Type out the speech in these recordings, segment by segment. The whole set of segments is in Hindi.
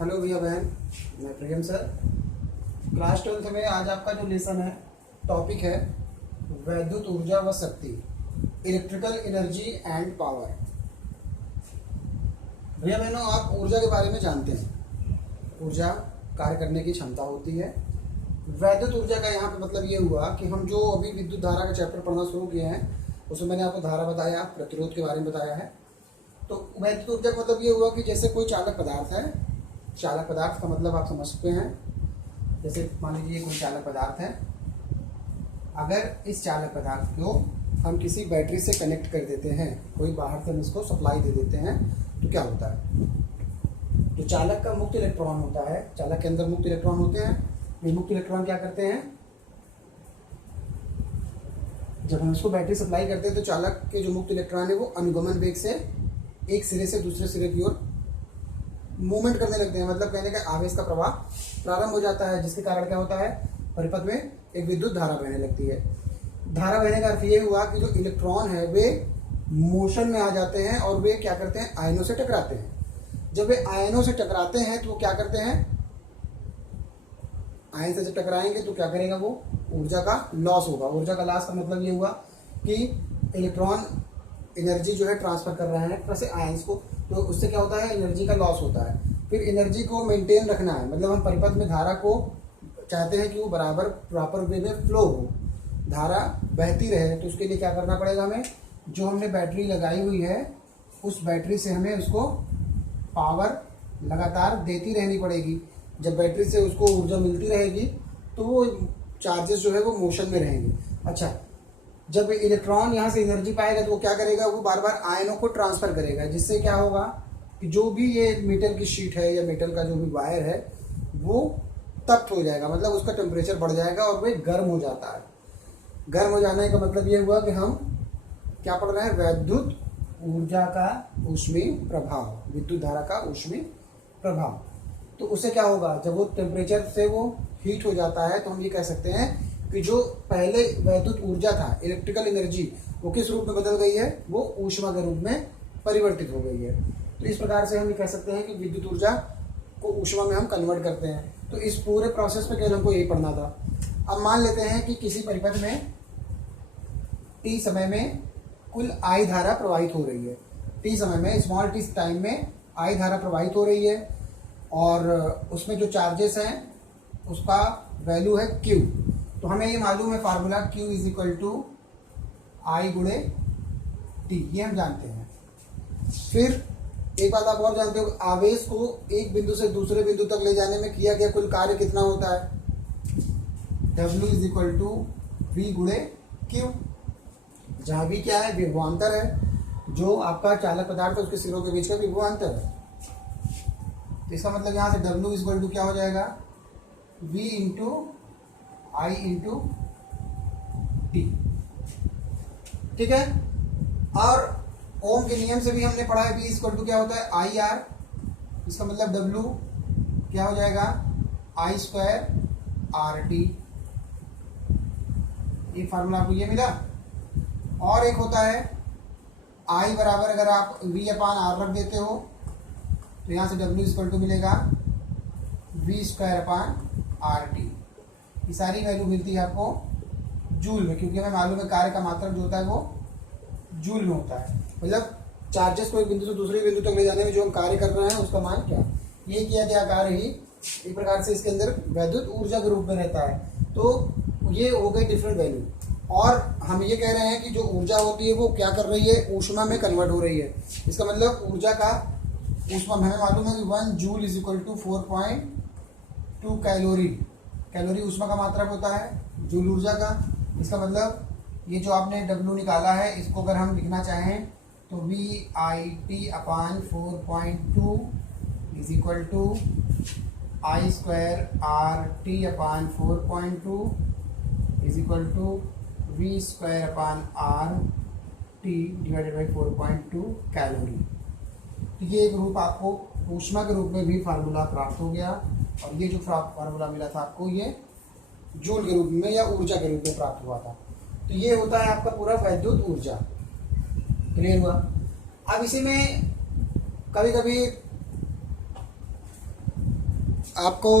हेलो भैया बहन, मैं प्रियम सर। क्लास 12th में आज आपका जो लेसन है, टॉपिक है वैद्युत ऊर्जा व शक्ति, इलेक्ट्रिकल एनर्जी एंड पावर। भैया बहनों, आप ऊर्जा के बारे में जानते हैं। ऊर्जा कार्य करने की क्षमता होती है। वैद्युत ऊर्जा का यहाँ पे मतलब ये हुआ कि हम जो अभी विद्युत धारा का चैप्टर पढ़ना शुरू किए हैं, उसमें मैंने आपको धारा बताया, प्रतिरोध के बारे में बताया है। तो वैद्युत ऊर्जा का मतलब ये हुआ कि जैसे कोई चालक पदार्थ है, चालक पदार्थ का मतलब आप समझ सकते हैं। जैसे मान लीजिए कोई चालक पदार्थ है, अगर इस चालक पदार्थ को हम किसी बैटरी से कनेक्ट कर देते हैं, कोई बाहर से हम इसको सप्लाई दे देते हैं, तो क्या होता है? जो चालक का मुक्त इलेक्ट्रॉन होता है, चालक के अंदर मुक्त इलेक्ट्रॉन होते हैं। ये मुक्त इलेक्ट्रॉन क्या करते हैं? जब हम इसको बैटरी सप्लाई करते हैं तो चालक के जो मुक्त इलेक्ट्रॉन है वो अनुगमन वेग से एक सिरे से दूसरे सिरे की ओर मूवमेंट करने लगते हैं। मतलब कहने का आवेश का प्रवाह प्रारंभ हो जाता है, जिसके कारण क्या होता है? परिपथ में एक विद्युत धारा बहने लगती है। धारा बहने का अर्थ ये हुआ कि जो इलेक्ट्रॉन है वे मोशन में आ जाते हैं और वे क्या करते हैं? आयनों से टकराते हैं। जब वे आयनों से टकराते हैं तो वो क्या करते हैं? आयन से जब टकराएंगे तो क्या करेगा? वो ऊर्जा का लॉस होगा। ऊर्जा का लॉस का मतलब ये हुआ कि इलेक्ट्रॉन एनर्जी जो है ट्रांसफर कर रहे हैं वैसे आयंस को, तो उससे क्या होता है? एनर्जी का लॉस होता है। फिर एनर्जी को मेंटेन रखना है, मतलब हम परिपथ में धारा को चाहते हैं कि वो बराबर प्रॉपर वे में फ्लो हो, धारा बहती रहे। तो उसके लिए क्या करना पड़ेगा हमें? जो हमने बैटरी लगाई हुई है उस बैटरी से हमें उसको पावर लगातार देती रहनी पड़ेगी। जब बैटरी से उसको ऊर्जा मिलती रहेगी तो वो चार्जेस जो है वो मोशन में रहेंगे। अच्छा, जब इलेक्ट्रॉन यहाँ से एनर्जी पाएगा तो वो क्या करेगा? वो बार बार आयनों को ट्रांसफर करेगा, जिससे क्या होगा कि जो भी ये मेटल की शीट है या मेटल का जो भी वायर है वो तप्त हो जाएगा, मतलब उसका टेम्परेचर बढ़ जाएगा और वो गर्म हो जाता है। गर्म हो जाने का मतलब ये हुआ कि हम क्या पढ़ रहे हैं? वैद्युत ऊर्जा का ऊष्मीय प्रभाव, विद्युत धारा का ऊष्मीय प्रभाव। तो उससे क्या होगा? जब वो टेम्परेचर से वो हीट हो जाता है तो हम ये कह सकते हैं कि जो पहले वैद्युत ऊर्जा था, इलेक्ट्रिकल एनर्जी, वो किस रूप में बदल गई है? वो ऊष्मा के रूप में परिवर्तित हो गई है। तो इस प्रकार से हम ये कह सकते हैं कि विद्युत ऊर्जा को ऊष्मा में हम कन्वर्ट करते हैं। तो इस पूरे प्रोसेस में केवल हमको यही पढ़ना था। अब मान लेते हैं कि किसी परिपथ में टी समय में कुल आई धारा प्रवाहित हो रही है। टी समय में, स्मॉल टी टाइम में आई धारा प्रवाहित हो रही है और उसमें जो चार्जेस हैं उसका वैल्यू है Q। तो हमें ये मालूम है formula Q is equal to I गुणे टी, ये हम जानते हैं। फिर एक बात आप और जानते हो, आवेश को एक बिंदु से दूसरे बिंदु तक ले जाने में किया गया कुल कार्य कितना होता है? W is equal to V गुणे Q। जहाँ भी क्या है? विभवांतर है। जो आपका चालक पदार्थ है उसके सिरों के बीच का विभवांतर है। तो इसका मतलब यहाँ से W इज इक्वल टू क्या हो जाएगा? V इंटू आई इंटू टी। ठीक है। और ओम के नियम से भी हमने पढ़ा है V इक्वल टू क्या होता है? I R. इसका मतलब W क्या हो जाएगा? आई स्क्वायर आर टी। एक फार्मूला आपको ये मिला। और एक होता है I बराबर, अगर आप V अपान आर रख देते हो तो यहाँ से W इक्वल टू मिलेगा V square upon R T. ये सारी वैल्यू मिलती है आपको जूल में, क्योंकि हमें मालूम है कार्य का मात्रक जो होता है वो जूल में होता है। मतलब चार्जेस को एक बिंदु से दूसरे बिंदु तक ले जाने में जो हम कार्य कर रहे हैं उसका मान क्या, ये किया गया कार्य ही एक प्रकार से इसके अंदर वैद्युत ऊर्जा के रूप में रहता है। तो ये हो गई डिफरेंट वैल्यू। और हम ये कह रहे हैं कि जो ऊर्जा होती है वो क्या कर रही है? ऊष्मा में कन्वर्ट हो रही है। इसका मतलब ऊर्जा का ऊष्मा में हमें मालूम है कि 1 joule is equal to 4.2 calorie. Calorie ऊष्मा का मात्रक होता है, जूल ऊर्जा का। इसका मतलब ये जो आपने W निकाला है इसको अगर हम लिखना चाहें तो VIT upon 4.2 is equal to I square R T upon 4.2 is equal to V square upon R T divided by 4.2 calorie. तो ये एक रूप आपको ऊष्मा के रूप में भी फार्मूला प्राप्त हो गया। और ये जो फार्मूला मिला था आपको ये जूल के रूप में या ऊर्जा के रूप में प्राप्त हुआ था। तो ये होता है आपका पूरा वैद्युत ऊर्जा। क्लियर हुआ? अब इसी में कभी कभी आपको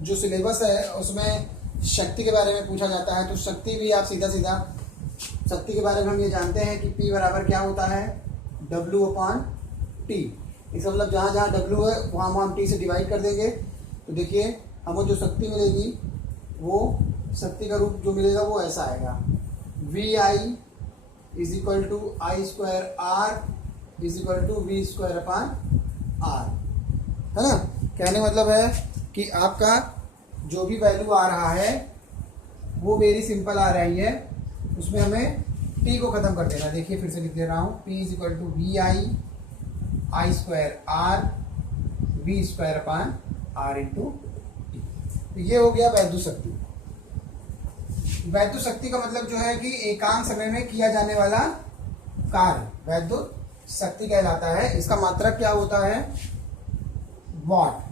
जो सिलेबस है उसमें शक्ति के बारे में पूछा जाता है, तो शक्ति भी आप सीधा सीधा शक्ति के बारे में हम ये जानते हैं कि P बराबर क्या होता है, W अपॉन T। इसका मतलब जहाँ जहाँ W है वहाँ हम T से डिवाइड कर देंगे। तो देखिए हमको जो शक्ति मिलेगी वो शक्ति का रूप जो मिलेगा वो ऐसा आएगा, VI is equal to I square R is equal to V square upon R, है ना। कहने मतलब है कि आपका जो भी वैल्यू आ रहा है वो वेरी सिंपल आ रही है, उसमें हमें T को ख़त्म कर देना। देखिए फिर से लिख दे रहा हूँ, P is equal to I square R V square upon R into टी। तो ये हो गया वैद्युत शक्ति। वैद्युत शक्ति का मतलब जो है कि एकांक समय में किया जाने वाला कार्य वैद्युत शक्ति कहलाता है। इसका मात्रक क्या होता है, वाट,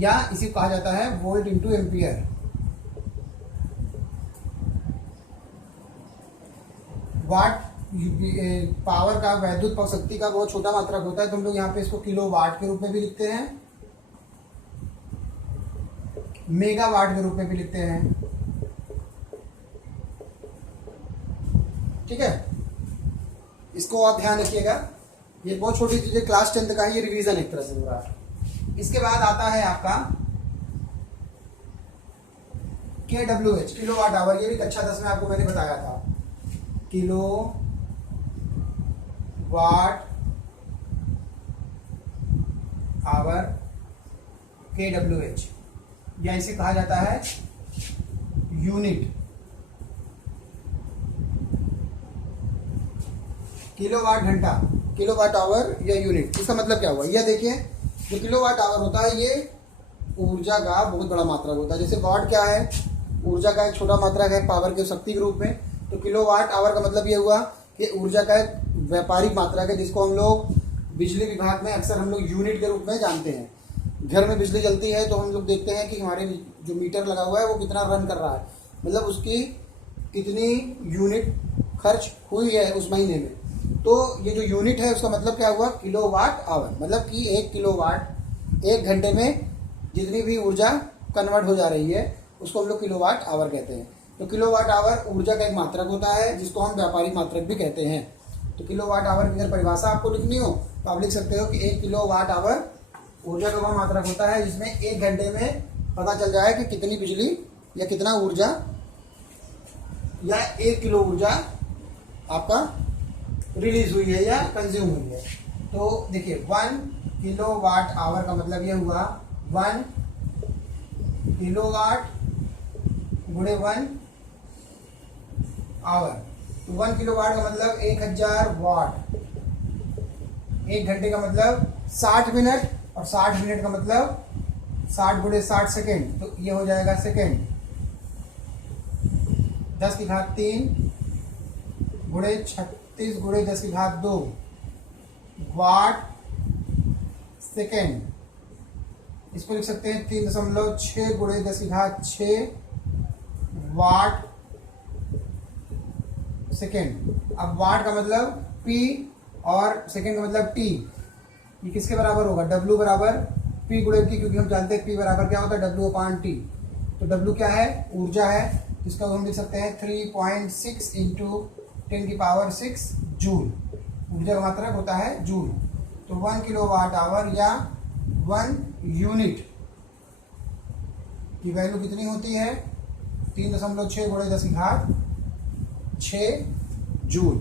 या इसे कहा जाता है volt into ampere. Watt power का, वैद्युत शक्ति का बहुत छोटा मात्रक होता है, तो हम लोग यहाँ पे इसको किलो वाट के रूप में भी लिखते हैं, मेगा वाट के रूप में भी लिखते हैं, ठीक है। इसको आप ध्यान रखिएगा, ये बहुत छोटी चीजें, क्लास 10 का ये रिवीजन एक तरह से हो रहा है। इसके बाद आता है आपका KWH, किलो वाट आवर। ये भी कक्षा 10 में आपको मैंने बताया था, किलो वाट आवर KWH, या इसे कहा जाता है यूनिट। किलोवाट घंटा, किलोवाट आवर या यूनिट, इसका मतलब क्या हुआ, यह देखिए जो किलोवाट आवर होता है ये ऊर्जा का बहुत बड़ा मात्रक होता है। जैसे वाट क्या है, ऊर्जा का एक छोटा मात्रक है पावर के शक्ति के रूप में, तो किलोवाट आवर का मतलब ये हुआ कि ऊर्जा का एक व्यापारिक मात्रक है, जिसको हम लोग बिजली विभाग में अक्सर हम लोग यूनिट के रूप में जानते हैं। घर में बिजली जलती है तो हम लोग देखते हैं कि हमारे जो मीटर लगा हुआ है वो कितना रन कर रहा है, मतलब उसकी कितनी यूनिट खर्च हुई है उस महीने में। तो ये जो यूनिट है उसका मतलब क्या हुआ, किलोवाट आवर, मतलब कि 1 किलोवाट 1 घंटे में जितनी भी ऊर्जा कन्वर्ट हो जा रही है उसको हम लोग किलोवाट आवर कहते हैं। तो किलोवाट आवर ऊर्जा का एक मात्रक होता है जिसको हम व्यापारिक मात्रक भी कहते हैं। तो किलोवाट आवर की अगर परिभाषा आपको लिखनी हो तो आप लिख सकते हो कि 1 किलोवाट आवर ऊर्जा का वह मात्रक होता है जिसमें 1 घंटे में पता चल जाए कि कितनी बिजली या कितना ऊर्जा या 1 किलो ऊर्जा आपका रिलीज हुई है या कंज्यूम हुई है। तो देखिए 1 किलोवाट आवर का मतलब ये हुआ 1 किलोवाट गुणे 1 आवर। तो 1 किलोवाट का मतलब 1000 वाट, 1 घंटे का मतलब 60 मिनट, और 60 मिनट का मतलब 60 गुणे 60 सेकेंड, तो ये हो जाएगा सेकेंड। 10 की घात 3 गुणे 36 गुणे 10 की घात 2 वाट सेकेंड। इसको लिख सकते हैं 3.6 गुणे 10 की घात 6 वाट सेकेंड। अब वाट का मतलब P और सेकेंड का मतलब T, ये किसके बराबर होगा, W बराबर P गुणे T, क्योंकि हम जानते हैं P बराबर क्या होता है, W अपॉन T। तो W क्या है, ऊर्जा है, जिसका हम लिख सकते हैं 3.6 इंटू 10⁶ जूल। ऊर्जा का मात्रक होता है जूल। तो 1 किलोवाट आवर या 1 यूनिट की वैल्यू कितनी होती है, 3.6 गुणे 10 की घात 6 जूल।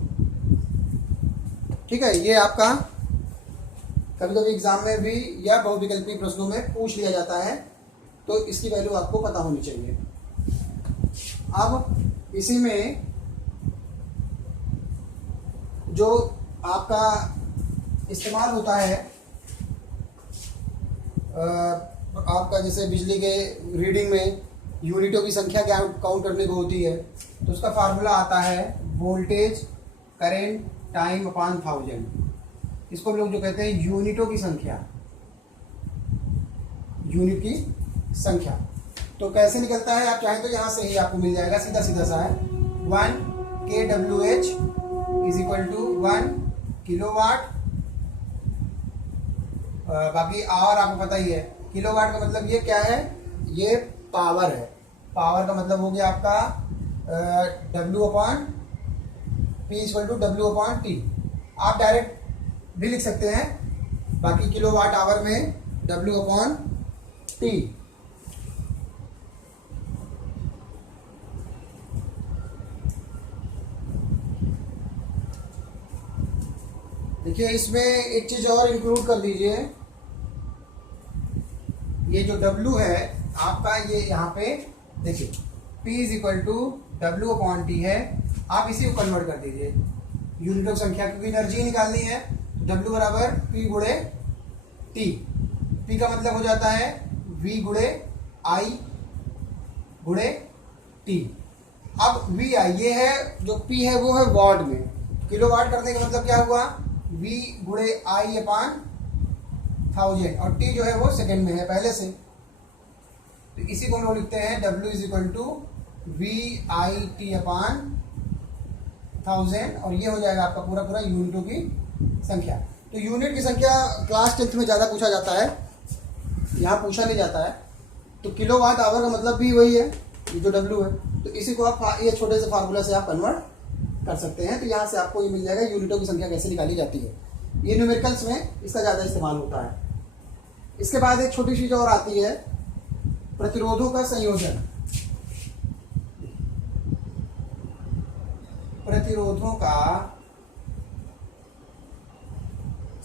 ठीक है, ये आपका कभी कभी एग्जाम में भी या बहुविकल्पी प्रश्नों में पूछ लिया जाता है, तो इसकी वैल्यू आपको पता होनी चाहिए। अब इसी में जो आपका इस्तेमाल होता है आपका, जैसे बिजली के रीडिंग में यूनिटों की संख्या क्या काउंट करने को होती है, तो उसका फार्मूला आता है वोल्टेज करेंट टाइम अपॉन 1000। इसको हम लोग जो कहते हैं यूनिटों की संख्या, यूनिट की संख्या। तो कैसे निकलता है, आप चाहें तो यहाँ से ही आपको मिल जाएगा, सीधा सीधा सा है। 1 kWh is equal to 1 kilowatt, बाकी आवर आपको पता ही है किलोवाट का मतलब ये क्या है, ये पावर है। पावर का मतलब हो गया आपका W/P = W/T। आप डायरेक्ट भी लिख सकते हैं, बाकी किलोवाट आवर में W/T। देखिए इसमें एक चीज और इंक्लूड कर दीजिए, ये जो W है आपका, ये यहाँ पे देखिए P = W/T है। आप इसी को कन्वर्ट कर दीजिए यूनिट ऑफ संख्या, क्योंकि एनर्जी निकालनी है। W = P/T। P का मतलब हो जाता है V/I/T। अब VI ये है, जो P है वो है वाट में, किलोवाट करने का मतलब क्या हुआ, V/I/1000, और T जो है वो सेकंड में है पहले से, तो इसी को हम लोग लिखते हैं W = VIT/1000, और ये हो जाएगा आपका पूरा पूरा यूनिटों की संख्या। तो यूनिट की संख्या क्लास 10th में ज़्यादा पूछा जाता है, यहाँ पूछा नहीं जाता है। तो किलोवाट आवर का मतलब भी वही है, ये जो W है, तो इसी को आप ये छोटे से फार्मूला से आप कन्वर्ट कर सकते हैं। तो यहाँ से आपको ये मिल जाएगा यूनिटों की संख्या कैसे निकाली जाती है। ये न्यूमेरिकल्स में इसका ज़्यादा इस्तेमाल होता है। इसके बाद एक छोटी चीज़ और आती है, प्रतिरोधों का संयोजन। प्रतिरोधों का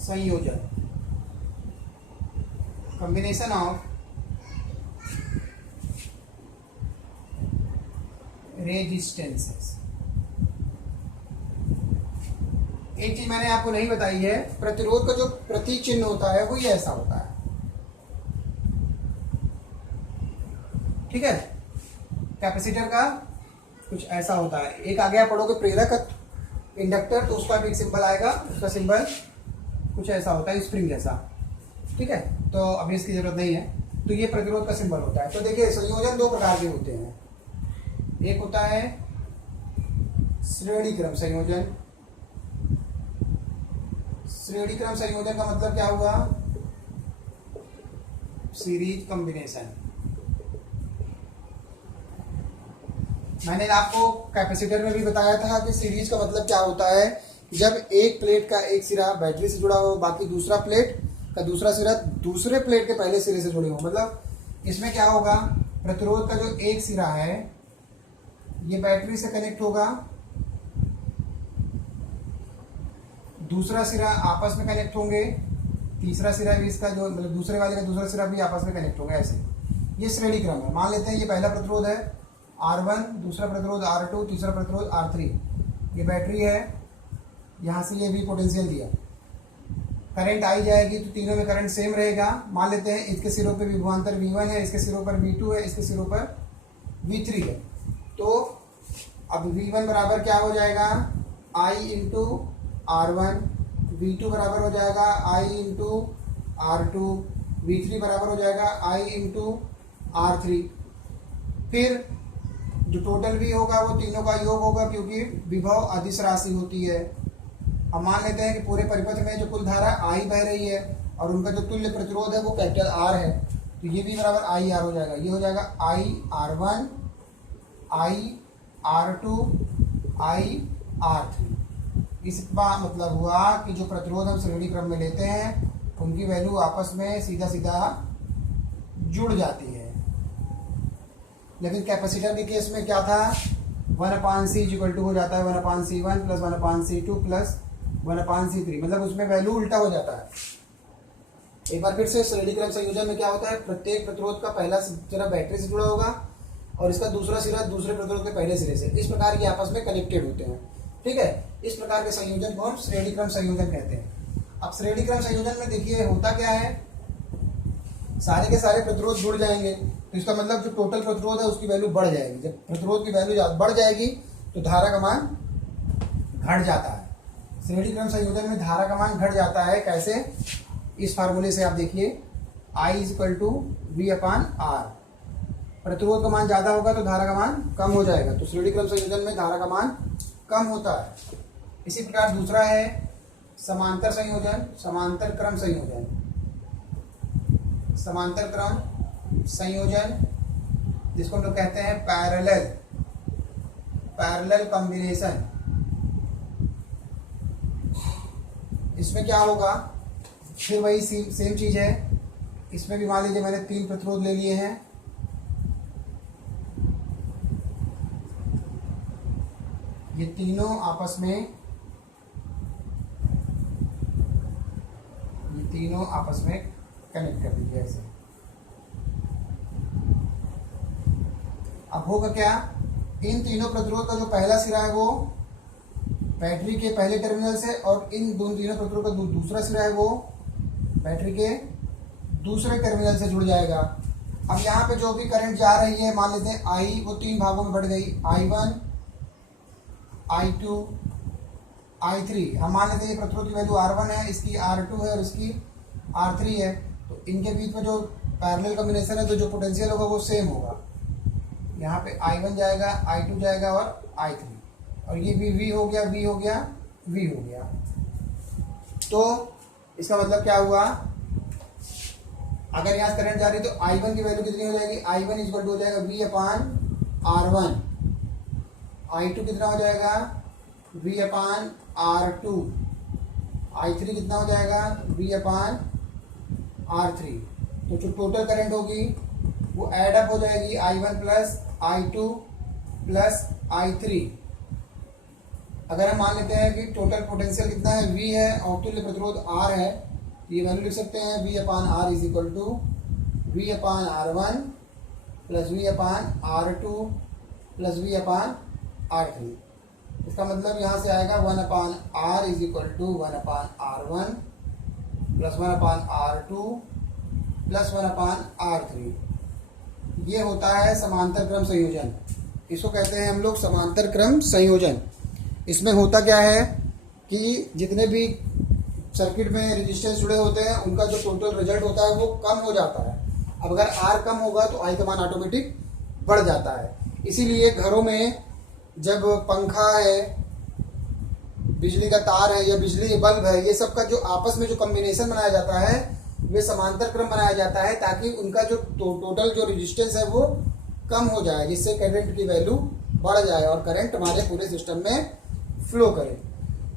संयोजन, कॉम्बिनेशन ऑफ रेजिस्टेंसेस। एक चीज मैंने आपको नहीं बताई है, प्रतिरोध का जो प्रतीक चिन्ह होता है वो ये ऐसा होता है, ठीक है। कैपेसिटर का कुछ ऐसा होता है। एक आगे आप पढ़ोगे प्रेरक, इंडक्टर, तो उसका भी एक सिंबल आएगा, उसका सिंबल कुछ ऐसा होता है, स्प्रिंग जैसा, ठीक है। तो अभी इसकी जरूरत नहीं है। तो ये प्रतिरोध का सिंबल होता है। तो देखिए संयोजन दो प्रकार के होते हैं, एक होता है श्रेणी क्रम संयोजन। श्रेणी क्रम संयोजन का मतलब क्या हुआ, सीरीज कॉम्बिनेशन। मैंने आपको कैपेसिटर में भी बताया था कि सीरीज का मतलब क्या होता है, जब एक प्लेट का एक सिरा बैटरी से जुड़ा हो, बाकी दूसरा प्लेट का दूसरा सिरा दूसरे प्लेट के पहले सिरे से जुड़े हो। मतलब इसमें क्या होगा, प्रतिरोध का जो एक सिरा है ये बैटरी से कनेक्ट होगा, दूसरा सिरा आपस में कनेक्ट होंगे, तीसरा सिरा भी इसका जो मतलब दूसरे वाले का दूसरा सिरा भी आपस में कनेक्ट होगा। ऐसे ये श्रेणी क्रम है। मान लेते हैं ये पहला प्रतिरोध है R1, दूसरा प्रतिरोध R2, तीसरा प्रतिरोध R3। ये बैटरी है, यहाँ से ये भी पोटेंशियल दिया, करंट आई जाएगी तो तीनों में करंट सेम रहेगा। मान लेते हैं इसके सिरों पे विभवांतर V1 है, इसके सिरों पर V2 है, इसके सिरों पर V3 है। तो अब V1 बराबर क्या हो जाएगा, I × R1, V2 बराबर हो जाएगा I × R2, V3 बराबर हो जाएगा I × R3। फिर जो टोटल भी होगा वो तीनों का योग होगा, क्योंकि विभव अदिश राशि होती है। अब मान लेते हैं कि पूरे परिपथ में जो कुल धारा I बह रही है और उनका जो तुल्य प्रतिरोध है वो कैपिटल R है, तो ये भी बराबर IR हो जाएगा। ये हो जाएगा IR1, IR2, IR3। इसका मतलब हुआ कि जो प्रतिरोध हम श्रेणी क्रम में लेते हैं उनकी वैल्यू आपस में सीधा सीधा जुड़ जाती है। लेकिन कैपेसिटर के केस में क्या था, 1/C = हो जाता है 1/C1 + 1/C2 + 1/C3, मतलब उसमें वैल्यू उल्टा हो जाता है। एक बार फिर से श्रेणी क्रम संयोजन में क्या होता है, प्रत्येक प्रतिरोध का पहला सिरा बैटरी से जुड़ा होगा और इसका दूसरा सिरा दूसरे प्रतिरोध के पहले सिरे से, इस प्रकार के आपस में कनेक्टेड होते हैं, ठीक है। इस प्रकार के संयोजन को हम श्रेणी क्रम संयोजन कहते हैं। अब श्रेणी क्रम संयोजन में देखिए होता क्या है, सारे के सारे प्रतिरोध जुड़ जाएंगे, तो इसका मतलब जो टोटल प्रतिरोध है उसकी वैल्यू बढ़ जाएगी। जब प्रतिरोध की वैल्यू बढ़ जाएगी तो धारा का मान घट जाता है। श्रेणी क्रम संयोजन में धारा का मान घट जाता है, कैसे, इस फार्मूले से आप देखिए I = V/R। प्रतिरोध का मान ज्यादा होगा तो धारा का मान कम हो जाएगा, तो श्रेणी क्रम संयोजन में धारा का मान कम होता है। इसी प्रकार दूसरा है समांतर संयोजन, समांतर क्रम संयोजन। समांतर क्रम संयोजन, जिसको हम लोग कहते हैं पैरेलल कॉम्बिनेशन। इसमें क्या होगा, फिर वही सेम चीज है। इसमें भी मान लीजिए मैंने 3 प्रतिरोध ले लिए हैं, ये तीनों आपस में कनेक्ट कर दीजिए ऐसे। अब होगा क्या, इन तीनों प्रतिरोध का जो पहला सिरा है वो बैटरी के पहले टर्मिनल से, और इन तीनों प्रतिरोध का दूसरा सिरा है वो बैटरी के दूसरे टर्मिनल से जुड़ जाएगा। अब यहाँ पे जो भी करंट जा रही है, मान लेते हैं आई, वो 3 भागों में बढ़ गई, I1, I2, I3। हम मान लेते हैं ये प्रतिरोध की वैल्यू R1 है, इसकी R2 है और इसकी R3 है। तो इनके बीच में जो पैरेलल कॉम्बिनेशन है, तो जो पोटेंशियल होगा वो सेम होगा। यहाँ पे I1 जाएगा, I2 जाएगा और I3, और ये भी V हो गया, V हो गया, V हो गया। तो इसका मतलब क्या हुआ, अगर यहाँ करंट जा रही है तो I1 की वैल्यू कितनी हो जाएगी, I1 इक्वल टू हो जाएगा V/R1। I2 कितना हो जाएगा, V/R2। I3 कितना हो जाएगा, V/R3। तो जो टोटल करंट होगी वो ऐड अप हो जाएगी, I1 plus I2 plus I3। अगर हम मान लेते हैं कि टोटल पोटेंशियल कितना है, V है, और तुल्य प्रतिरोध R है, तो ये वैल्यू लिख सकते हैं V/R is equal to V/R1 plus V/R2 plus V/R3। इसका मतलब यहाँ से आएगा 1/R is equal to 1/R1 plus 1/R2 plus 1/R3। ये होता है समांतर क्रम संयोजन। इसको कहते हैं हम लोग समांतर क्रम संयोजन। इसमें होता क्या है कि जितने भी सर्किट में रेजिस्टेंस जुड़े होते हैं, उनका जो टोटल रिजल्ट होता है वो कम हो जाता है। अब अगर R कम होगा तो I का मान ऑटोमेटिक बढ़ जाता है। इसीलिए घरों में जब पंखा है, बिजली का तार है या बिजली बल्ब है, ये सब का जो आपस में जो कॉम्बिनेशन बनाया जाता है, वे समांतर क्रम बनाया जाता है, ताकि उनका जो टोटल जो रेजिस्टेंस है वो कम हो जाए, जिससे करंट की वैल्यू बढ़ जाए और करंट हमारे पूरे सिस्टम में फ्लो करे।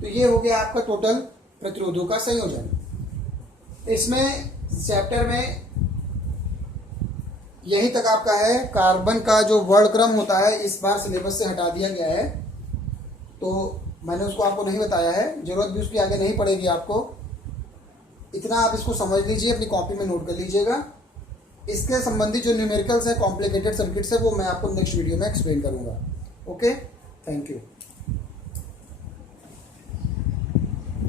तो ये हो गया आपका टोटल प्रतिरोधों का संयोजन। इसमें चैप्टर में यही तक आपका है। कार्बन का जो वर्णक्रम होता है इस बार सिलेबस से हटा दिया गया है, तो मैंने उसको आपको नहीं बताया है, जरूरत भी उसकी आगे नहीं पड़ेगी आपको। इतना आप इसको समझ लीजिए, अपनी कॉपी में नोट कर लीजिएगा। इसके संबंधित जो न्यूमेरिकल्स है, कॉम्प्लिकेटेड सर्किट्स है, वो मैं आपको नेक्स्ट वीडियो में एक्सप्लेन करूंगा। Okay, thank you.